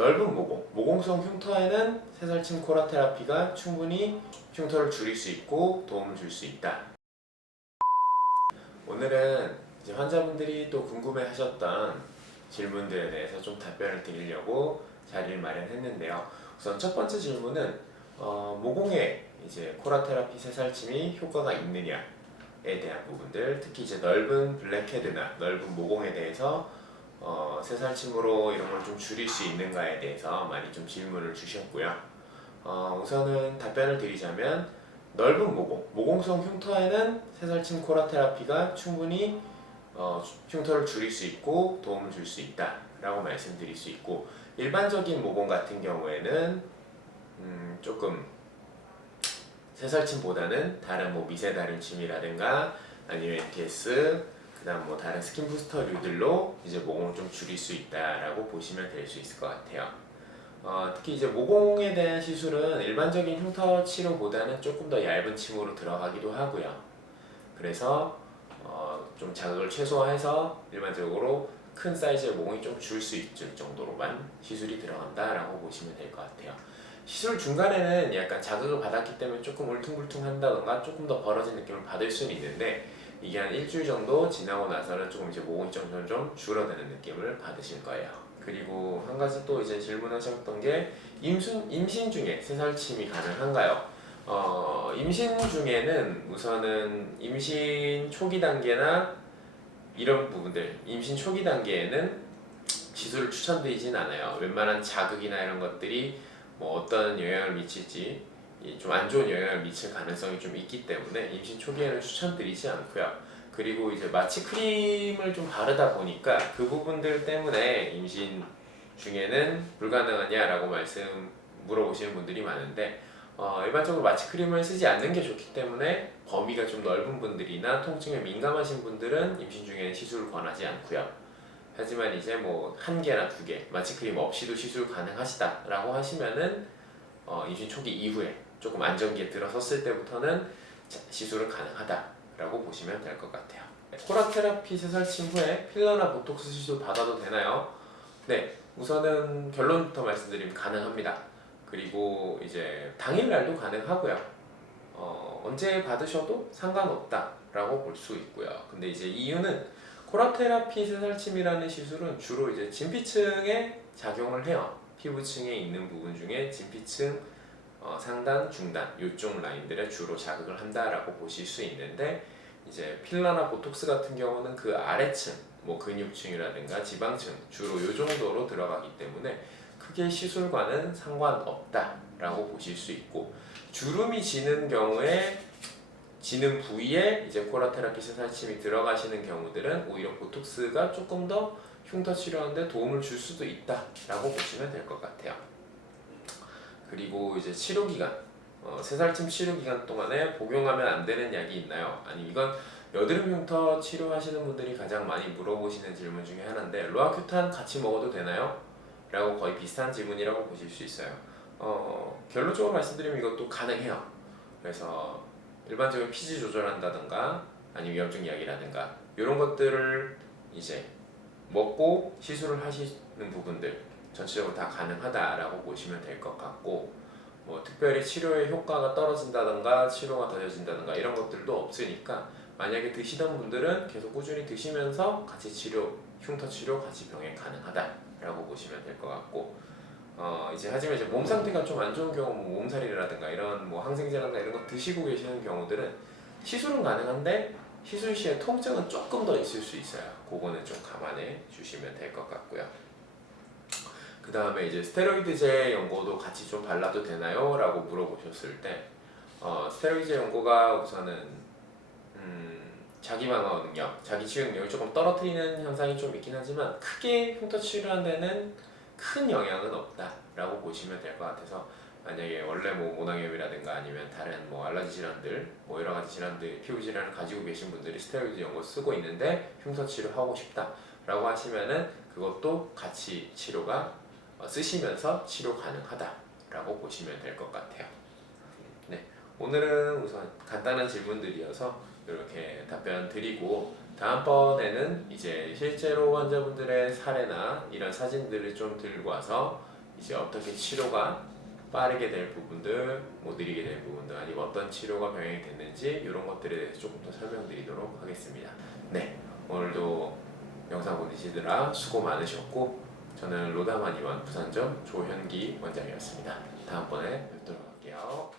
넓은 모공성 흉터에는 새살침 코라 테라피가 충분히 흉터를 줄일 수 있고 도움을 줄 수 있다. 오늘은 이제 환자분들이 또 궁금해하셨던 질문들에 대해서 좀 답변을 드리려고 자리를 마련했는데요. 우선 첫 번째 질문은 모공에 이제 코라 테라피 새살침이 효과가 있느냐에 대한 부분들, 특히 이제 넓은 블랙헤드나 넓은 모공에 대해서 새살침으로 이런 걸 좀 줄일 수 있는가에 대해서 많이 좀 질문을 주셨고요. 우선은 답변을 드리자면 넓은 모공성 흉터에는 새살침 코라 테라피가 충분히 흉터를 줄일 수 있고 도움을 줄 수 있다 라고 말씀드릴 수 있고, 일반적인 모공 같은 경우에는 조금 새살침보다는 다른 뭐 미세다림침이라든가 아니면 MTS, 그 다음 뭐 다른 스킨 부스터류들로 이제 모공을 좀 줄일 수 있다라고 보시면 될 수 있을 것 같아요. 특히 이제 모공에 대한 시술은 일반적인 흉터 치료보다는 조금 더 얇은 침으로 들어가기도 하고요. 그래서 좀 자극을 최소화해서 일반적으로 큰 사이즈의 모공이 좀 줄 수 있을 정도로만 시술이 들어간다라고 보시면 될 것 같아요. 시술 중간에는 약간 자극을 받았기 때문에 조금 울퉁불퉁한다던가 조금 더 벌어진 느낌을 받을 수는 있는데, 이게 한 일주일 정도 지나고 나서는 조금 이제 모공이 점점 줄어드는 느낌을 받으실 거예요. 그리고 한 가지 또 이제 질문하셨던 게 임신 중에 새살침이 가능한가요? 임신 중에는 우선은 임신 초기 단계나 이런 부분들, 임신 초기 단계에는 시술을 추천드리진 않아요. 웬만한 자극이나 이런 것들이 뭐 어떤 영향을 미칠지, 좀 안 좋은 영향을 미칠 가능성이 좀 있기 때문에 임신 초기에는 추천드리지 않고요. 그리고 이제 마취 크림을 좀 바르다 보니까 그 부분들 때문에 임신 중에는 불가능하냐라고 물어보시는 분들이 많은데, 일반적으로 마취 크림을 쓰지 않는 게 좋기 때문에 범위가 좀 넓은 분들이나 통증에 민감하신 분들은 임신 중에는 시술을 권하지 않고요. 하지만 이제 뭐 한 개나 두 개 마취 크림 없이도 시술 가능하시다라고 하시면은 임신 초기 이후에 조금 안정기에 들어섰을 때부터는 시술은 가능하다라고 보시면 될 것 같아요. 코라 테라피 새살침 후에 필러나 보톡스 시술 받아도 되나요? 네, 우선은 결론부터 말씀드리면 가능합니다. 그리고 이제 당일날도 가능하고요. 언제 받으셔도 상관없다라고 볼 수 있고요. 근데 이제 이유는 코라 테라피 새살침이라는 시술은 주로 이제 진피층에 작용을 해요. 피부층에 있는 부분 중에 진피층 상단, 중단 이쪽 라인들에 주로 자극을 한다라고 보실 수 있는데, 이제 필러나 보톡스 같은 경우는 그 아래층, 뭐 근육층이라든가 지방층 주로 이 정도로 들어가기 때문에 크게 시술과는 상관없다라고 보실 수 있고, 주름이 지는 경우에 지는 부위에 이제 코라 테라피 새살침이 들어가시는 경우들은 오히려 보톡스가 조금 더 흉터 치료하는데 도움을 줄 수도 있다라고 보시면 될 것 같아요. 그리고 이제 치료 기간, 새살침 치료 기간 동안에 복용하면 안 되는 약이 있나요? 아니, 이건 여드름 흉터 치료하시는 분들이 가장 많이 물어보시는 질문 중에 하나인데, 로아큐탄 같이 먹어도 되나요? 라고 거의 비슷한 질문이라고 보실 수 있어요. 결론적으로 말씀드리면 이것도 가능해요. 그래서 일반적인 피지 조절한다든가 아니면 위험증 약이라든가 이런 것들을 이제 먹고 시술을 하시는 부분들 전체적으로 다 가능하다라고 보시면 될 것 같고, 뭐 특별히 치료의 효과가 떨어진다든가 치료가 더뎌진다든가 이런 것들도 없으니까, 만약에 드시던 분들은 계속 꾸준히 드시면서 같이 흉터 치료 같이 병행 가능하다라고 보시면 될 것 같고, 하지만 이제 몸 상태가 좀 안 좋은 경우, 뭐 몸살이라든가 이런 뭐 항생제라든가 이런 거 드시고 계시는 경우들은 시술은 가능한데 시술 시에 통증은 조금 더 있을 수 있어요. 그거는 좀 감안해 주시면 될 것 같고요. 그 다음에 이제 스테로이드제 연고도 같이 좀 발라도 되나요? 라고 물어보셨을 때, 스테로이드제 연고가 우선은 자기 방어 능력, 자기 치유 능력을 조금 떨어뜨리는 현상이 좀 있긴 하지만 크게 흉터 치료하는 데는 큰 영향은 없다라고 보시면 될 것 같아서, 만약에 원래 뭐 모낭염이라든가 아니면 다른 뭐 알러지 질환들, 뭐 여러 가지 질환들, 피부 질환을 가지고 계신 분들이 스테로이드 연고 쓰고 있는데 흉터 치료하고 싶다라고 하시면은 그것도 같이 쓰시면서 치료 가능하다라고 보시면 될 것 같아요. 네, 오늘은 우선 간단한 질문들이어서 이렇게 답변 드리고, 다음번에는 이제 실제로 환자분들의 사례나 이런 사진들을 좀 들고 와서 이제 어떻게 치료가 빠르게 될 부분들, 뭐 느리게 될 부분들, 아니면 어떤 치료가 병행이 됐는지 이런 것들에 대해서 조금 더 설명드리도록 하겠습니다. 네, 오늘도 영상 보시느라 수고 많으셨고 저는 로다마니원 부산점 조현기 원장이었습니다. 다음번에 뵙도록 할게요.